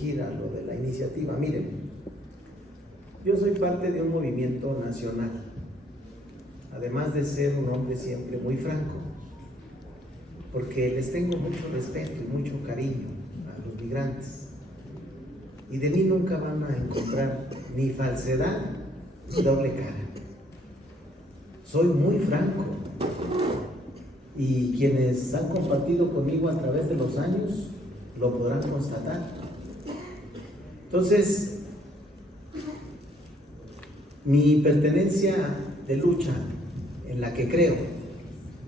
dirigir a lo de la iniciativa. Miren, yo soy parte de un movimiento nacional, además de ser un hombre siempre muy franco, porque les tengo mucho respeto y mucho cariño a los migrantes, y de mí nunca van a encontrar ni falsedad ni doble cara. Soy muy franco, y quienes han compartido conmigo a través de los años lo podrán constatar. Entonces, mi pertenencia de lucha, en la que creo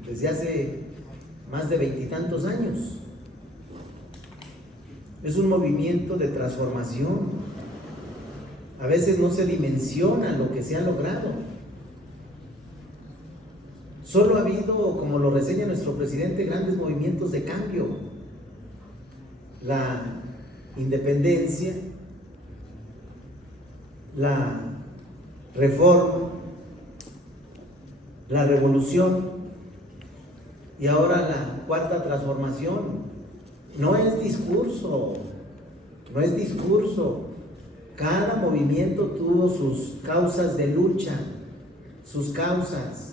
desde hace más de 20 y tantos años, es un movimiento de transformación. A veces no se dimensiona lo que se ha logrado. Solo ha habido, como lo reseña nuestro presidente, grandes movimientos de cambio: la independencia, la reforma, la revolución y ahora la cuarta transformación. No es discurso, no es discurso. Cada movimiento tuvo sus causas de lucha, sus causas.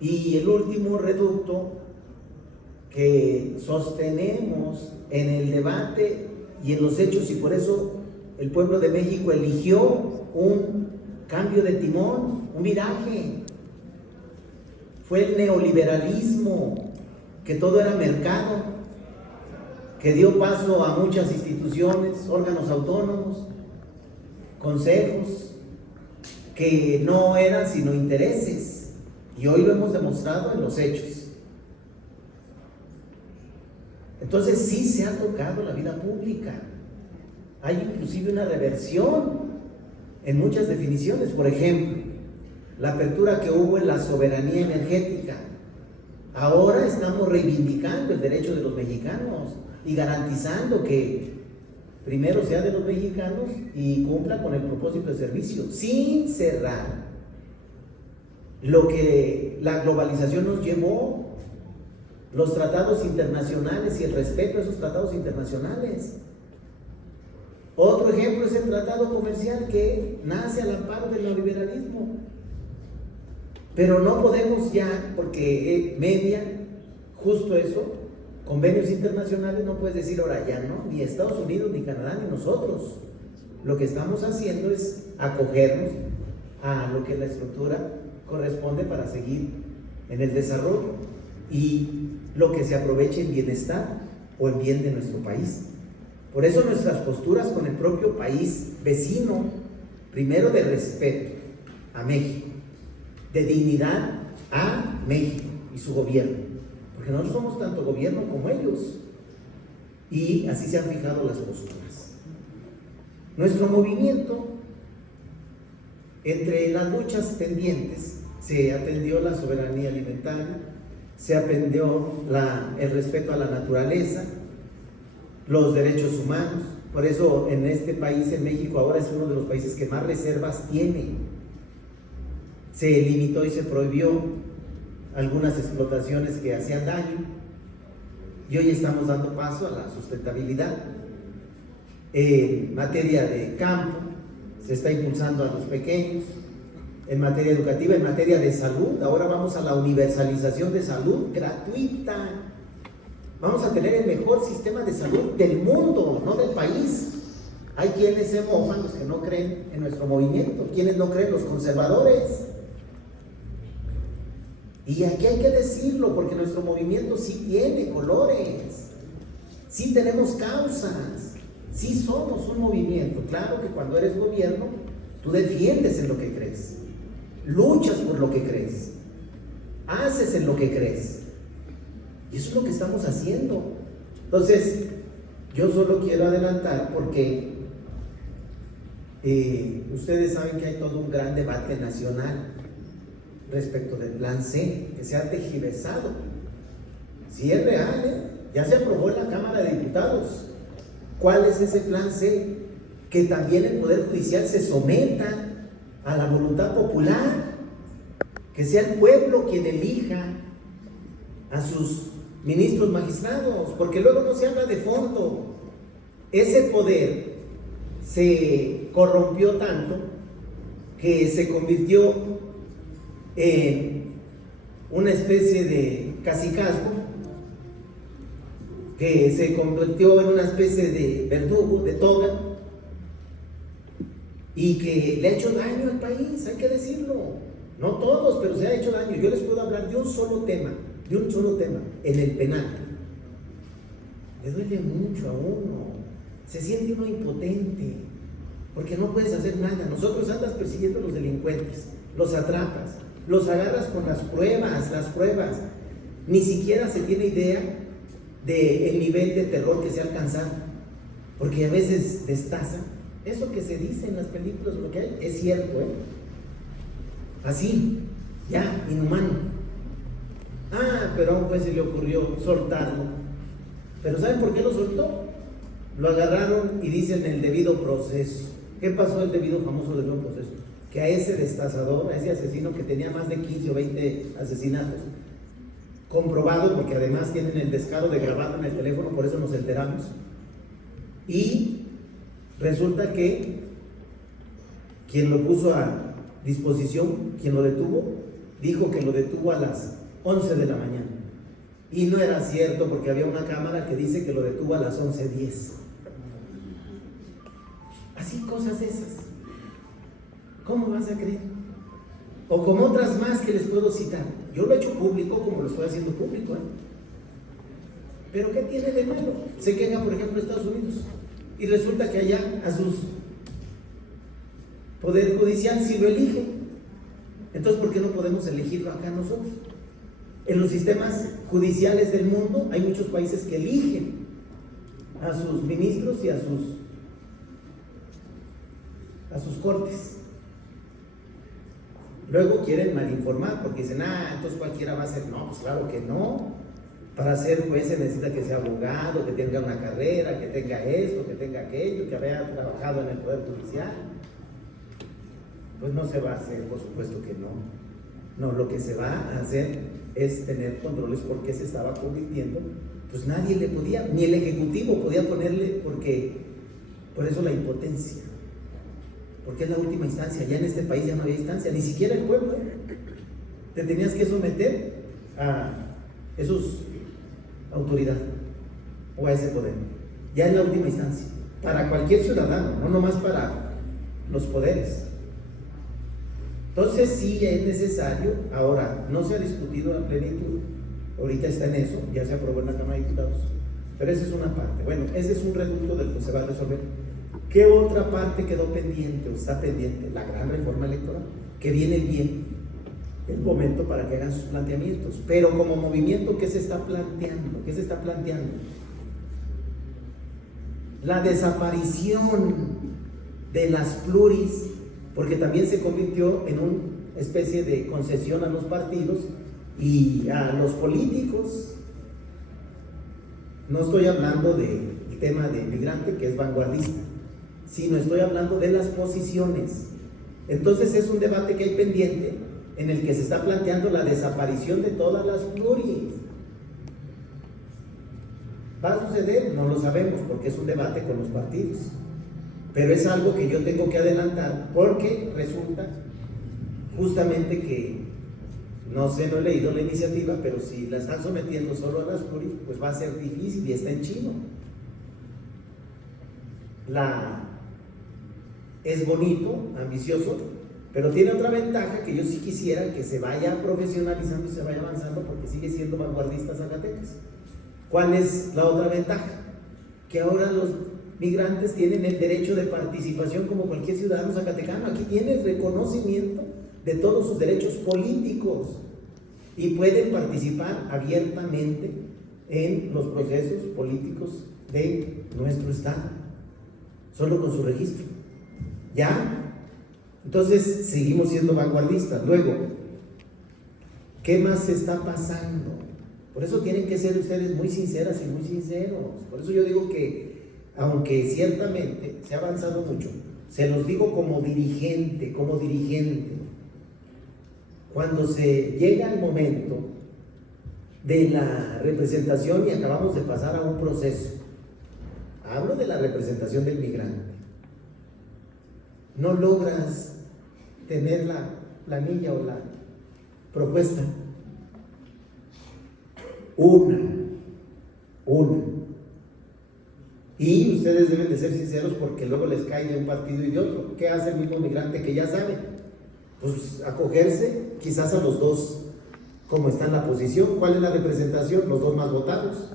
Y el último reducto que sostenemos en el debate y en los hechos, y por eso el pueblo de México eligió un cambio de timón, un viraje, fue el neoliberalismo, que todo era mercado, que dio paso a muchas instituciones, órganos autónomos, consejos, que no eran sino intereses, y hoy lo hemos demostrado en los hechos. Entonces sí se ha tocado la vida pública. Hay inclusive una reversión en muchas definiciones. Por ejemplo, la apertura que hubo en la soberanía energética. Ahora estamos reivindicando el derecho de los mexicanos y garantizando que primero sea de los mexicanos y cumpla con el propósito de servicio, sin cerrar lo que la globalización nos llevó, los tratados internacionales y el respeto a esos tratados internacionales. Otro ejemplo es el tratado comercial, que nace al amparo del neoliberalismo. Pero no podemos ya, porque media justo eso, convenios internacionales, no puedes decir ahora ya no, ni Estados Unidos, ni Canadá, ni nosotros. Lo que estamos haciendo es acogernos a lo que la estructura corresponde para seguir en el desarrollo y lo que se aproveche en bienestar o en bien de nuestro país. Por eso nuestras posturas con el propio país vecino, primero de respeto a México, de dignidad a México y su gobierno, porque nosotros somos tanto gobierno como ellos, y así se han fijado las posturas. Nuestro movimiento, entre las luchas pendientes, se atendió la soberanía alimentaria, se atendió el respeto a la naturaleza, los derechos humanos. Por eso en este país, en México, ahora es uno de los países que más reservas tiene. Se limitó y se prohibió algunas explotaciones que hacían daño, y hoy estamos dando paso a la sustentabilidad. En materia de campo, se está impulsando a los pequeños. En materia educativa, en materia de salud, ahora vamos a la universalización de salud gratuita. Vamos a tener el mejor sistema de salud del mundo, no del país. Hay quienes se mofan, los que no creen en nuestro movimiento, quienes no creen, los conservadores. Y aquí hay que decirlo, porque nuestro movimiento sí tiene colores, sí tenemos causas, sí somos un movimiento. Claro que cuando eres gobierno, tú defiendes en lo que crees, luchas por lo que crees, haces en lo que crees, y eso es lo que estamos haciendo. Entonces, yo solo quiero adelantar, porque ustedes saben que hay todo un gran debate nacional respecto del plan C, que se ha tergiversado. Si es real, ya se aprobó en la Cámara de Diputados. ¿Cuál es ese plan C? Que también el Poder Judicial se someta a la voluntad popular, que sea el pueblo quien elija a sus ministros magistrados, porque luego no se habla de fondo, ese poder se corrompió tanto que se convirtió en una especie de cacicazgo, que se convirtió en una especie de verdugo, de toga, y que le ha hecho daño al país, hay que decirlo. No todos, pero se ha hecho daño. Yo les puedo hablar de un solo tema, en el penal. Le duele mucho a uno, se siente uno impotente, porque no puedes hacer nada. Nosotros andas persiguiendo a los delincuentes, los atrapas, los agarras con las pruebas. Ni siquiera se tiene idea del nivel de terror que se ha alcanzado, porque a veces destaza. Eso que se dice en las películas, lo que hay, es cierto, así, ya, inhumano. Pero a un juez se le ocurrió soltarlo. ¿Pero saben por qué lo soltó? Lo agarraron y dicen el debido proceso. ¿Qué pasó el famoso debido proceso? Que a ese destazador, a ese asesino que tenía más de 15 o 20 asesinatos, comprobado, porque además tienen el descaro de grabarlo en el teléfono, por eso nos enteramos, y resulta que quien lo puso a disposición, quien lo detuvo, dijo que lo detuvo a las 11 de la mañana. Y no era cierto, porque había una cámara que dice que lo detuvo a las 11:10. Así, cosas esas. ¿Cómo vas a creer? O como otras más que les puedo citar. Yo lo he hecho público como lo estoy haciendo público, Pero ¿qué tiene de malo? Se queja, por ejemplo, Estados Unidos, y resulta que allá a sus poder judicial sí lo elige. Entonces, ¿por qué no podemos elegirlo acá nosotros? En los sistemas judiciales del mundo hay muchos países que eligen a sus ministros y a sus cortes. Luego quieren malinformar porque dicen, entonces cualquiera va a ser. No, pues claro que no. Para ser juez se necesita que sea abogado, que tenga una carrera, que tenga esto, que tenga aquello, que haya trabajado en el Poder Judicial. Pues no se va a hacer, por supuesto que no. No, lo que se va a hacer es tener controles, porque se estaba convirtiendo, pues nadie le podía, ni el Ejecutivo podía ponerle, por eso la impotencia, porque es la última instancia. Ya en este país ya no había instancia, ni siquiera el pueblo, te tenías que someter a esos autoridades o a ese poder. Ya es la última instancia, para cualquier ciudadano, no nomás para los poderes. Entonces sí es necesario. Ahora, no se ha discutido a plenitud, ahorita está en eso, ya se aprobó en la Cámara de Diputados, pero esa es una parte. Bueno, ese es un reducto del que se va a resolver. ¿Qué otra parte quedó pendiente o está pendiente? La gran reforma electoral, que viene bien el momento para que hagan sus planteamientos. Pero como movimiento, ¿qué se está planteando? ¿Qué se está planteando? La desaparición de las pluris, porque también se convirtió en una especie de concesión a los partidos y a los políticos. No estoy hablando del tema de migrante, que es vanguardista, sino estoy hablando de las posiciones. Entonces es un debate que hay pendiente, en el que se está planteando la desaparición de todas las pluris. ¿Va a suceder? No lo sabemos, porque es un debate con los partidos. Pero es algo que yo tengo que adelantar, porque resulta justamente que, no sé, no he leído la iniciativa, pero si la están sometiendo solo a las pluris, pues va a ser difícil, y está en chino. Es bonito, ambicioso, pero tiene otra ventaja, que yo sí quisiera que se vaya profesionalizando y se vaya avanzando, porque sigue siendo vanguardista Zacatecas. ¿Cuál es la otra ventaja? Que ahora los migrantes tienen el derecho de participación como cualquier ciudadano zacatecano. Aquí tienen reconocimiento de todos sus derechos políticos y pueden participar abiertamente en los procesos políticos de nuestro estado, solo con su registro. ¿Ya? Entonces seguimos siendo vanguardistas. Luego, ¿qué más está pasando? Por eso tienen que ser ustedes muy sinceras y muy sinceros. Por eso yo digo que, aunque ciertamente se ha avanzado mucho, se los digo como dirigente, cuando se llega el momento de la representación y acabamos de pasar a un proceso, hablo de la representación del migrante. No logras tener la planilla o la propuesta. Una. Y ustedes deben de ser sinceros porque luego les cae de un partido y de otro. ¿Qué hace el mismo migrante que ya sabe? Pues acogerse quizás a los dos, como está en la posición. ¿Cuál es la representación? Los dos más votados.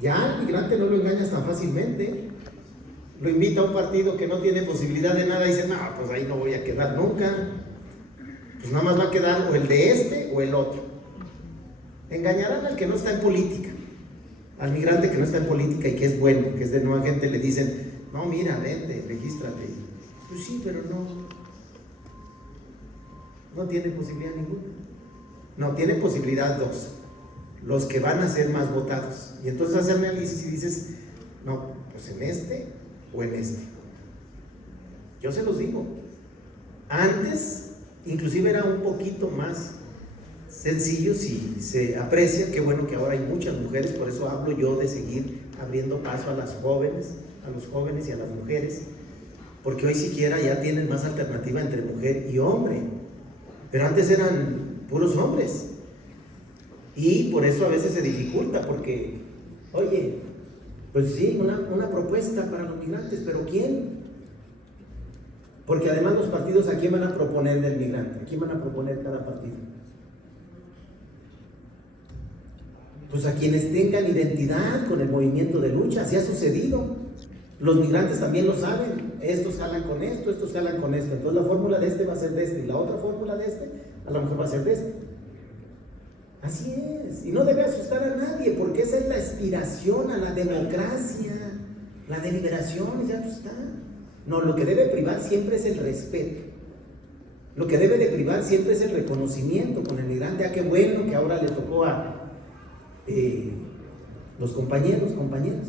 Ya el migrante no lo engañas tan fácilmente. Lo invita a un partido que no tiene posibilidad de nada y dice, no, pues ahí no voy a quedar nunca. Pues nada más va a quedar o el de este o el otro. Engañarán al que no está en política. Al migrante que no está en política y que es bueno, que es de nueva gente, le dicen, no, mira, vente, regístrate. Pues sí, pero no tiene posibilidad ninguna. No, tiene posibilidad dos, los que van a ser más votados. Y entonces haces análisis y dices, no, pues en este o en este. Yo se los digo, antes inclusive era un poquito más sencillo, si se aprecia. Qué bueno que ahora hay muchas mujeres, por eso hablo yo de seguir abriendo paso a los jóvenes y a las mujeres, porque hoy siquiera ya tienen más alternativa entre mujer y hombre, pero antes eran puros hombres, y por eso a veces se dificulta, porque, oye, pues sí, una propuesta para los migrantes, pero ¿quién? Porque además los partidos, ¿a quién van a proponer del migrante? ¿A quién van a proponer cada partido? Pues a quienes tengan identidad con el movimiento de lucha. Así ha sucedido. Los migrantes también lo saben. Estos jalan con esto, estos jalan con esto. Entonces la fórmula de este va a ser de este, y la otra fórmula de este a lo mejor va a ser de este. Así es. Y no debe asustar a nadie, porque esa es la aspiración a la democracia, la deliberación, ya está. No, lo que debe privar siempre es el respeto. Lo que debe de privar siempre es el reconocimiento con el migrante. Ah, qué bueno que ahora le tocó a los compañeras.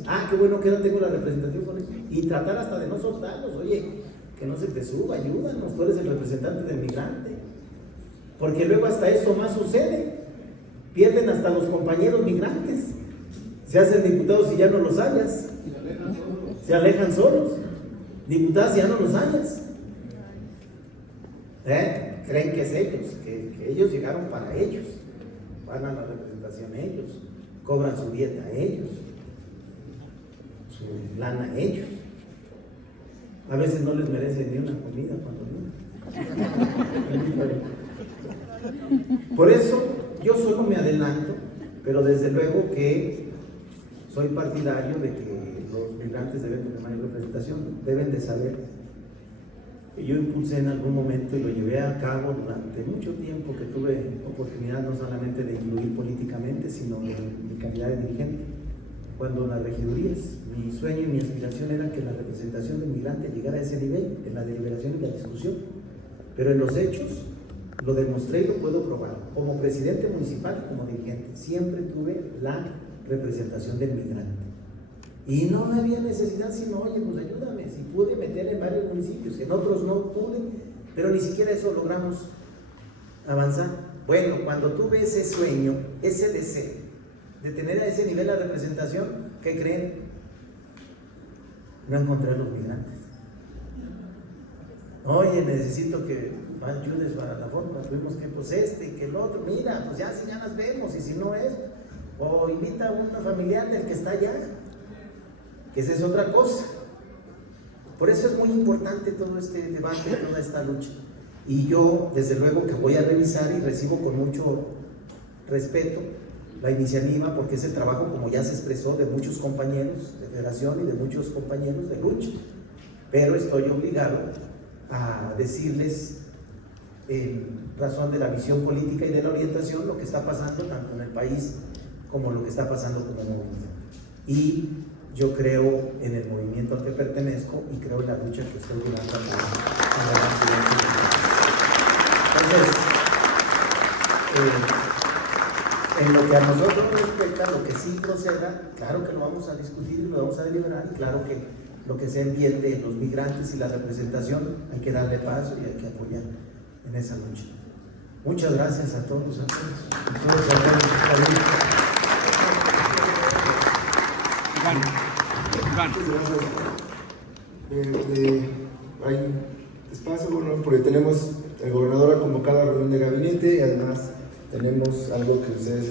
Ah, qué bueno que ahora tengo la representación con ellos. Y tratar hasta de no soltarlos. Oye, que no se te suba, ayúdanos, tú eres el representante del migrante. Porque luego hasta eso más sucede. Pierden hasta los compañeros migrantes. Se hacen diputados y ya no los hallas. Se alejan solos. Diputados y ya no los hallas. Creen que es ellos, que ellos llegaron para ellos. Van a la representación ellos, cobran su dieta ellos, su lana ellos. A veces no les merecen ni una comida cuando vienen. Por eso yo solo me adelanto, pero desde luego que soy partidario de que los migrantes deben tener mayor representación, deben de saber. Yo impulsé en algún momento y lo llevé a cabo durante mucho tiempo que tuve oportunidad no solamente de influir políticamente, sino en mi calidad de dirigente. Cuando en las regidurías, mi sueño y mi aspiración era que la representación del migrante llegara a ese nivel, en la deliberación y la discusión. Pero en los hechos lo demostré y lo puedo probar. Como presidente municipal y como dirigente, siempre tuve la representación del migrante. Y no había necesidad, sino, oye, pues ayúdame, si pude meter en varios municipios, en otros no pude, pero ni siquiera eso logramos avanzar. Bueno, cuando tuve ese sueño, ese deseo de tener a ese nivel la representación, ¿qué creen? No encontré a los migrantes. Oye, necesito que más ayudes para la forma, tuvimos que, pues y que el otro, mira, pues ya si ya las vemos, y si no es, o invita a una familiar del que está allá, que esa es otra cosa. Por eso es muy importante todo este debate, toda esta lucha. Y yo, desde luego, que voy a revisar y recibo con mucho respeto la iniciativa, porque es el trabajo, como ya se expresó, de muchos compañeros de federación y de muchos compañeros de lucha. Pero estoy obligado a decirles, en razón de la visión política y de la orientación, lo que está pasando tanto en el país como lo que está pasando como movimiento. Y yo creo en el movimiento al que pertenezco y creo en la lucha que estoy llevando a cabo. Entonces, en lo que a nosotros respecta, lo que sí proceda, claro que lo vamos a discutir y lo vamos a deliberar, y claro que lo que sea en bien de los migrantes y la representación, hay que darle paso y hay que apoyar en esa lucha. Muchas gracias a todos. Iván. Hay espacio, bueno, porque tenemos, el gobernador ha convocado a reunión de gabinete y además tenemos algo que ustedes